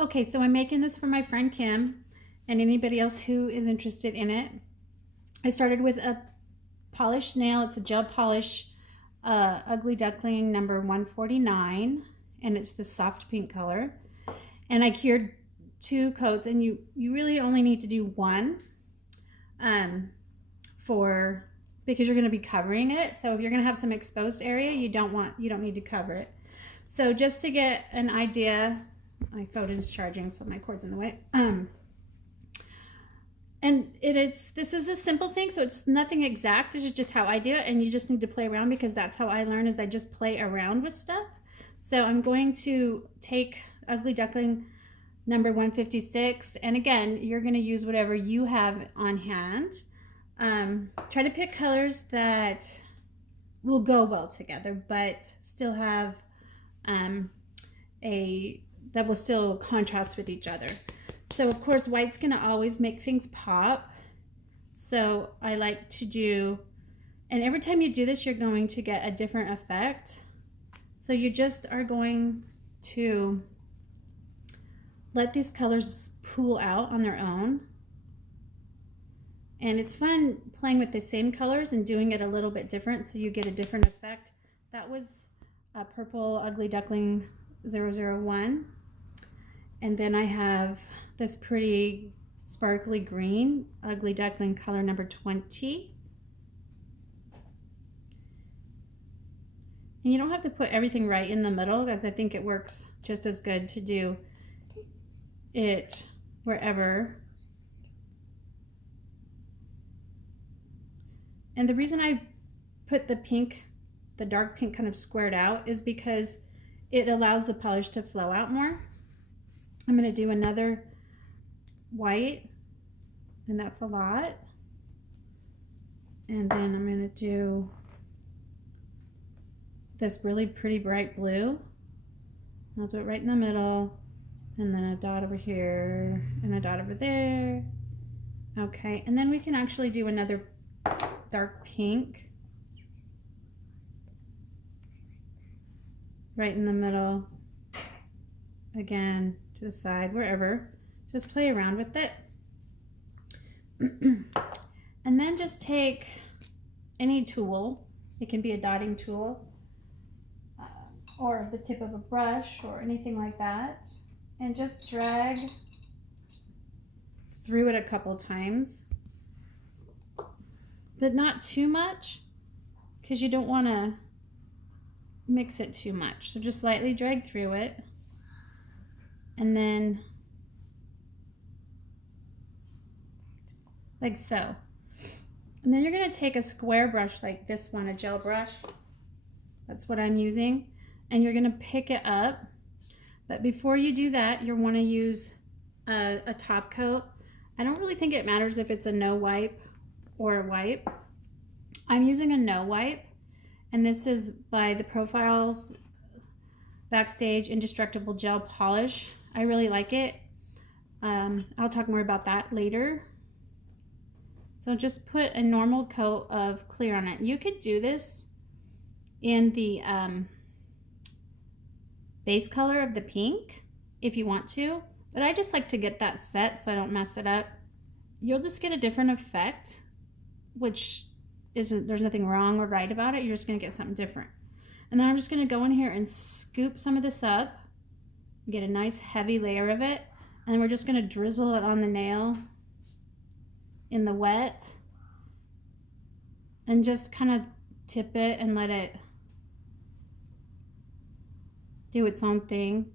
Okay, so I'm making this for my friend Kim and anybody else who is interested in it. I started with a polished nail. It's a gel polish Ugly Duckling number 149, and it's the soft pink color. And I cured 2 coats, and you really only need to do one for because you're going to be covering it. So if you're going to have some exposed area, you don't need to cover it. So just to get an idea, my phone is charging, so my cord's in the way. And this is a simple thing, so it's nothing exact. This is just how I do it, and you just need to play around because that's how I learn, is I just play around with stuff. So I'm going to take Ugly Duckling number 156, and again, you're going to use whatever you have on hand. Try to pick colors that will go well together, but still have that will still contrast with each other. So of course, white's gonna always make things pop. So I like to do, and every time you do this, you're going to get a different effect. So you just are going to let these colors pool out on their own. And it's fun playing with the same colors and doing it a little bit different so you get a different effect. That was a purple Ugly Duckling 001. And then I have this pretty sparkly green Ugly Duckling color number 20. And you don't have to put everything right in the middle, because I think it works just as good to do it wherever. And the reason I put the pink, the dark pink kind of squared out, is because it allows the polish to flow out more. I'm going to do another white, and that's a lot. And then I'm going to do this really pretty bright blue. I'll do it right in the middle, and then a dot over here, and a dot over there. Okay, and then we can actually do another dark pink right in the middle, again to the side, wherever. Just play around with it. And then just take any tool. It can be a dotting tool or the tip of a brush or anything like that, and just drag through it a couple times, but not too much, because you don't want to mix it too much. So just lightly drag through it, and then like so. And then you're going to take a square brush like this one, a gel brush. That's what I'm using. And you're going to pick it up. But before you do that, you'll want to use a top coat. I don't really think it matters if it's a no wipe or a wipe. I'm using a no wipe, and this is by the Profiles Backstage Indestructible Gel Polish. I really like it. I'll talk more about that later. So just put a normal coat of clear on it. You could do this in the base color of the pink if you want to, but I just like to get that set so I don't mess it up. You'll just get a different effect, which isn't, there's nothing wrong or right about it. You're just gonna get something different. And then I'm just gonna go in here and scoop some of this up, get a nice heavy layer of it, and then we're just gonna drizzle it on the nail in the wet, and just kind of tip it and let it do its own thing.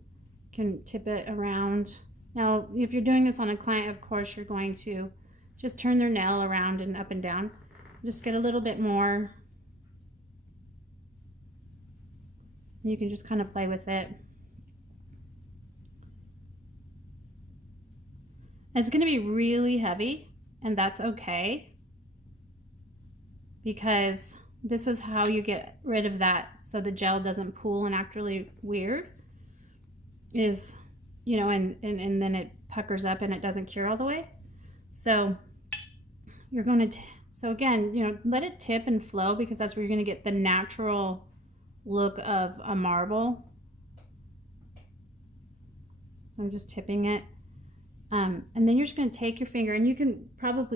You can tip it around. Now, if you're doing this on a client, of course, you're going to just turn their nail around and up and down. Just get a little bit more. You can just kind of play with it. It's going to be really heavy, and that's okay, because this is how you get rid of that so the gel doesn't pool and act really weird, is, you know, and then it puckers up and it doesn't cure all the way. So you're going to, so again, you know, let it tip and flow, because that's where you're going to get the natural look of a marble. I'm just tipping it. And then you're just going to take your finger, and you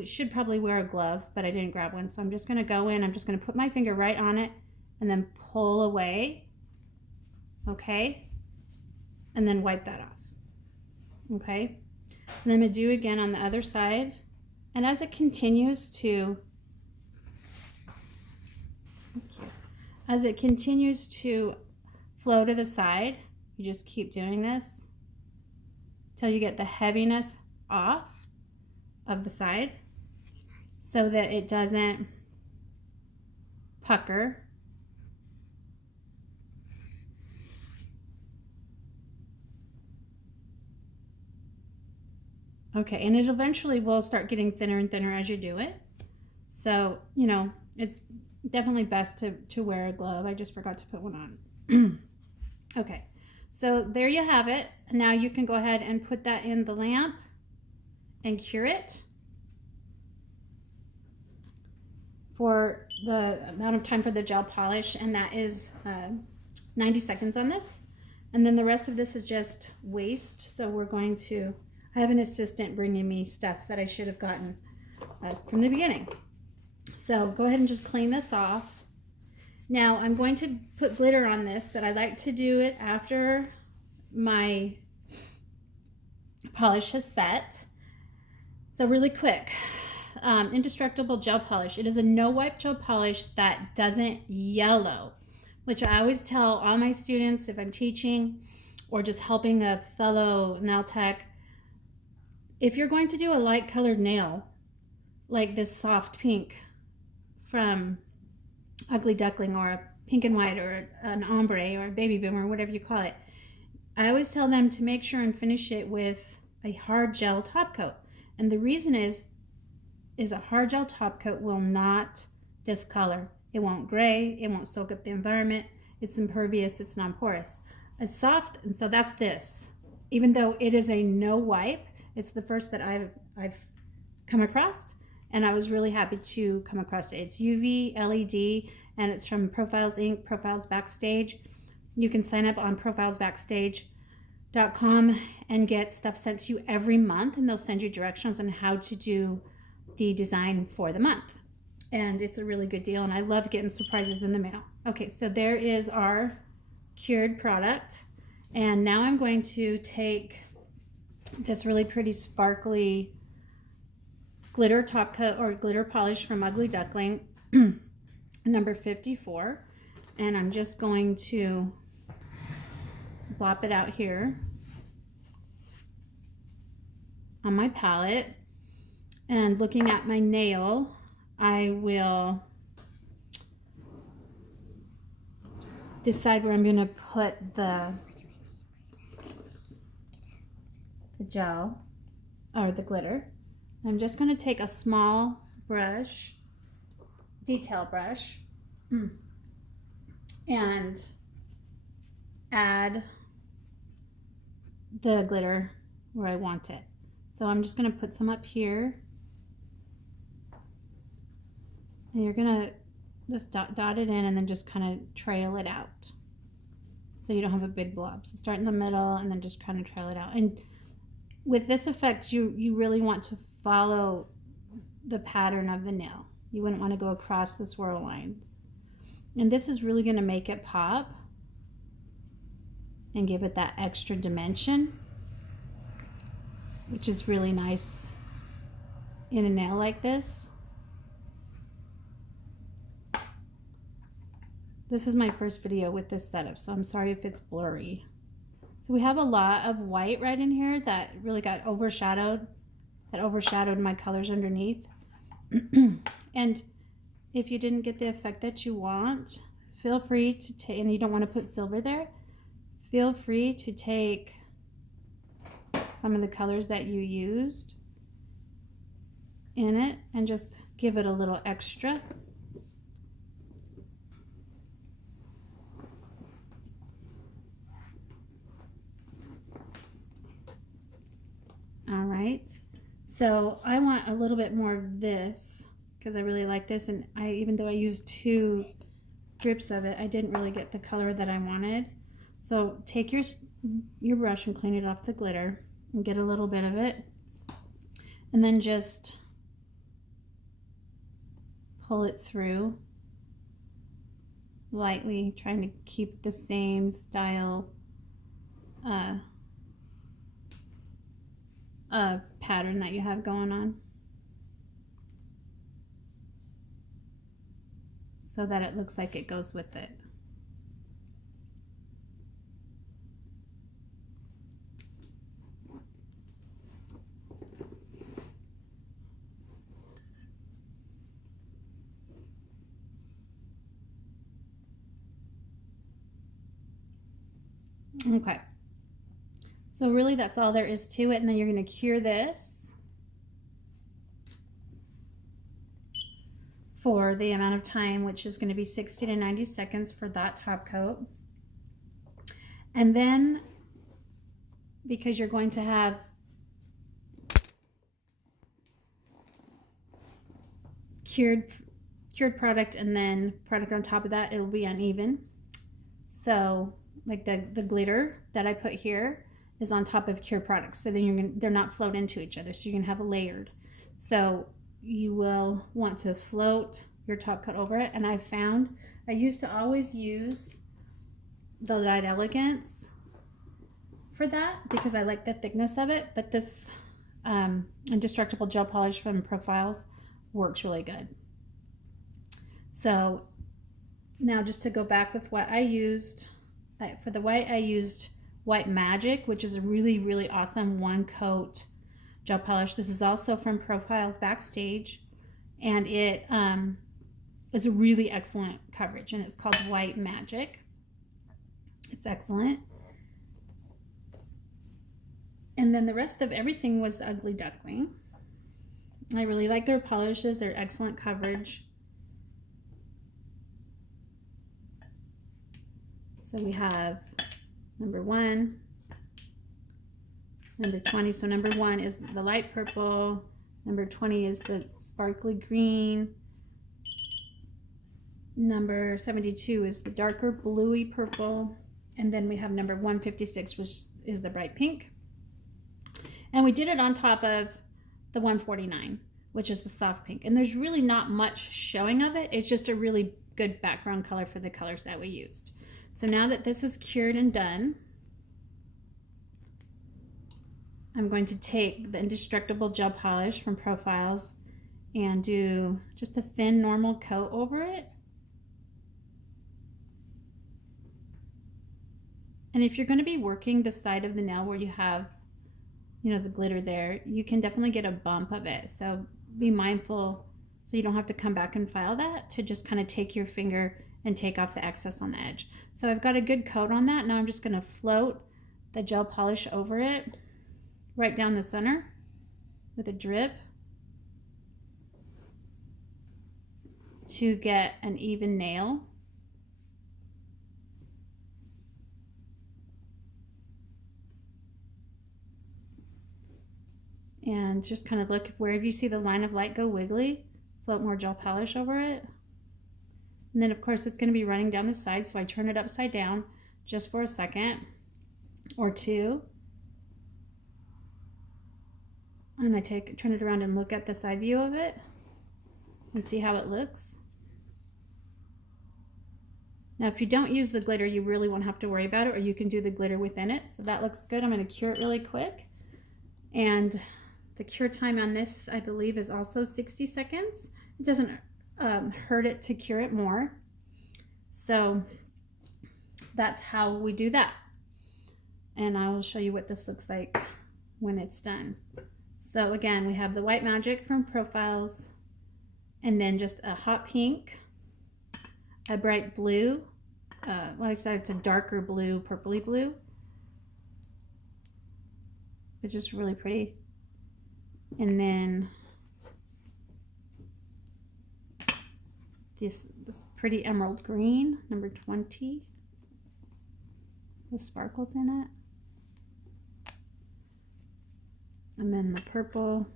should probably wear a glove, but I didn't grab one. So I'm just going to go in, I'm just going to put my finger right on it and then pull away. Okay. And then wipe that off. Okay. And I'm going to do again on the other side. And as it continues to, flow to the side, you just keep doing this till you get the heaviness off of the side so that it doesn't pucker. Okay, and it eventually will start getting thinner and thinner as you do it. So, you know, it's definitely best to wear a glove. I just forgot to put one on. Okay, so there you have it. Now you can go ahead and put that in the lamp and cure it for the amount of time for the gel polish, and that is 90 seconds on this. And then the rest of this is just waste. So we're going to, I have an assistant bringing me stuff that I should have gotten from the beginning. So go ahead and just clean this off. Now I'm going to put glitter on this, but I like to do it after my polish has set. So really quick, Indestructible gel polish. It is a no wipe gel polish that doesn't yellow, which I always tell all my students if I'm teaching or just helping a fellow nail tech. If you're going to do a light colored nail, like this soft pink from Ugly Duckling, or a pink and white, or an ombre, or a baby boom, or whatever you call it, I always tell them to make sure and finish it with a hard gel top coat. And the reason is a hard gel top coat will not discolor. It won't gray, it won't soak up the environment, it's impervious, it's non-porous. It's soft, and so that's this. Even though it is a no wipe, it's the first that I've come across, and I was really happy to come across it. It's UV LED, and it's from Profiles Inc., Profiles Backstage. You can sign up on profilesbackstage.com and get stuff sent to you every month, and they'll send you directions on how to do the design for the month. And it's a really good deal, and I love getting surprises in the mail. Okay, so there is our cured product. And now I'm going to take this really pretty sparkly glitter top coat or glitter polish from Ugly Duckling, number 54, and I'm just going to blop it out here on my palette. And looking at my nail, I will decide where I'm going to put the gel or the glitter. I'm just going to take a small brush, detail brush, and add the glitter where I want it. So I'm just going to put some up here, and you're going to just dot it in and then just kind of trail it out so you don't have a big blob. So start in the middle and then just kind of trail it out. And with this effect, you really want to follow the pattern of the nail. You wouldn't want to go across the swirl lines. And this is really going to make it pop and give it that extra dimension, which is really nice in a nail like this. This is my first video with this setup, so I'm sorry if it's blurry. So we have a lot of white right in here that really got overshadowed, that overshadowed my colors underneath. And if you didn't get the effect that you want, feel free to take, and you don't want to put silver there, feel free to take some of the colors that you used in it and just give it a little extra. All right, so I want a little bit more of this because I really like this, and even though I used 2 drips of it, I didn't really get the color that I wanted. So take your your brush and clean it off the glitter and get a little bit of it. And then just pull it through lightly, trying to keep the same style of pattern that you have going on, so that it looks like it goes with it. Okay, so really that's all there is to it, and then you're going to cure this for the amount of time, which is going to be 60 to 90 seconds for that top coat. And then, because you're going to have cured product and then product on top of that, it'll be uneven. So like the glitter that I put here is on top of cured products, so then they're not float into each other, so you're gonna have layered. So you will want to float your top coat over it. And I found I used to always use the Light Elegance for that because I like the thickness of it, but this indestructible gel polish from Profiles works really good. So now just to go back with what I used, for the white I used White Magic, which is a really, really awesome one coat gel polish. This is also from Profiles Backstage, and it is a really excellent coverage, and it's called White Magic. It's excellent. And then the rest of everything was the Ugly Duckling. I really like their polishes. They're excellent coverage. So we have number 1, number 20. So number 1 is the light purple. Number 20 is the sparkly green. Number 72 is the darker bluey purple. And then we have number 156, which is the bright pink. And we did it on top of the 149, which is the soft pink. And there's really not much showing of it. It's just a really good background color for the colors that we used. So now that this is cured and done, I'm going to take the indestructible gel polish from Profiles and do just a thin normal coat over it. And if you're going to be working the side of the nail where you have, you know, the glitter there, you can definitely get a bump of it. So be mindful so you don't have to come back and file that, to just kind of take your finger and take off the excess on the edge. So I've got a good coat on that. Now I'm just going to float the gel polish over it right down the center with a drip to get an even nail. And just kind of look wherever you see the line of light go wiggly, float more gel polish over it. And then of course it's going to be running down the side, so I turn it upside down just for a second or two. And I turn it around and look at the side view of it and see how it looks. Now if you don't use the glitter, you really won't have to worry about it, or you can do the glitter within it. So that looks good. I'm going to cure it really quick. And the cure time on this, I believe, is also 60 seconds. It doesn't hurt it to cure it more. So that's how we do that. And I will show you what this looks like when it's done. So again, we have the White Magic from Profiles, and then just a hot pink, a bright blue, like I said, it's a darker blue, purpley blue, which is really pretty. And then this pretty emerald green, number 20, with sparkles in it. And then the purple,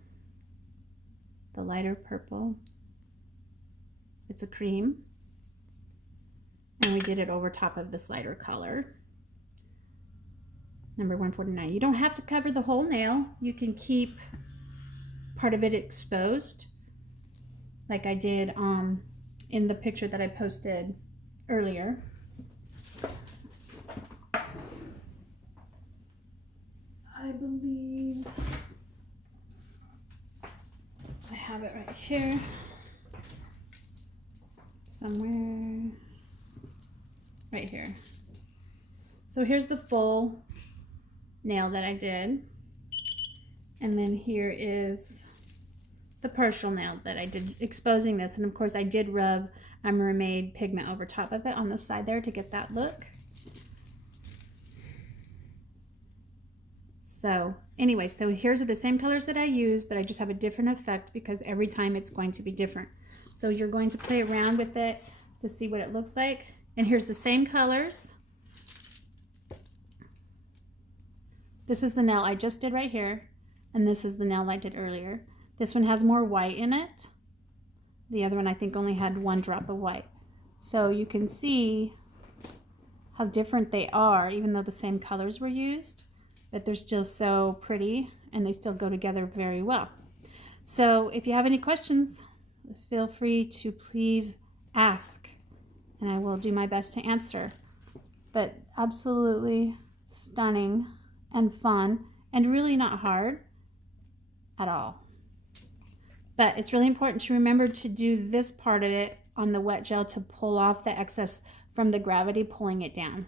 the lighter purple. It's a cream. And we did it over top of this lighter color. number 149. You don't have to cover the whole nail. You can keep part of it exposed, like I did in the picture that I posted earlier. I believe I have it right here somewhere, right here. So here's the full nail that I did, and then here is the partial nail that I did exposing this, and of course I did rub Mermaid pigment over top of it on the side there to get that look. So anyway, so here's the same colors that I use, but I just have a different effect because every time it's going to be different. So you're going to play around with it to see what it looks like. And here's the same colors. This is the nail I just did right here, and this is the nail I did earlier. This one has more white in it. The other one I think only had 1 drop of white. So you can see how different they are, even though the same colors were used, but they're still so pretty and they still go together very well. So if you have any questions, feel free to please ask, and I will do my best to answer. But absolutely stunning and fun, and really not hard at all. But it's really important to remember to do this part of it on the wet gel to pull off the excess from the gravity pulling it down.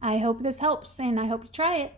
I hope this helps, and I hope you try it.